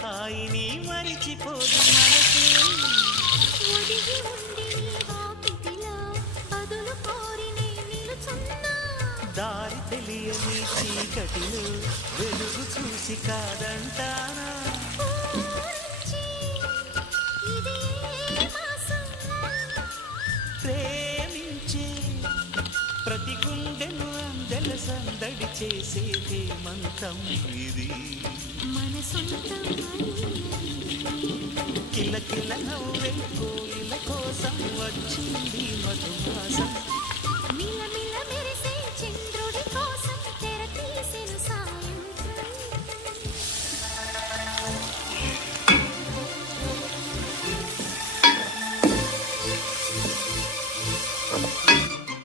హాయిని మరిచిపోదు మనసు ఒదిగి ఉండి నీ వాకిటిలో బదులు కోరి నే నిలుచున్నా దారి తెలియని చీకటిలో వెలుగు చూసి కాదంటానా ఊరించి ఇదే మాసం ప్రేమించే ప్రతి గుండెను అందెల సందడి చేసే హేమంతం ఇది మన సొంతం కిల కిల నవ్వే కోయిల కోసం వచ్చింది మధుమాసం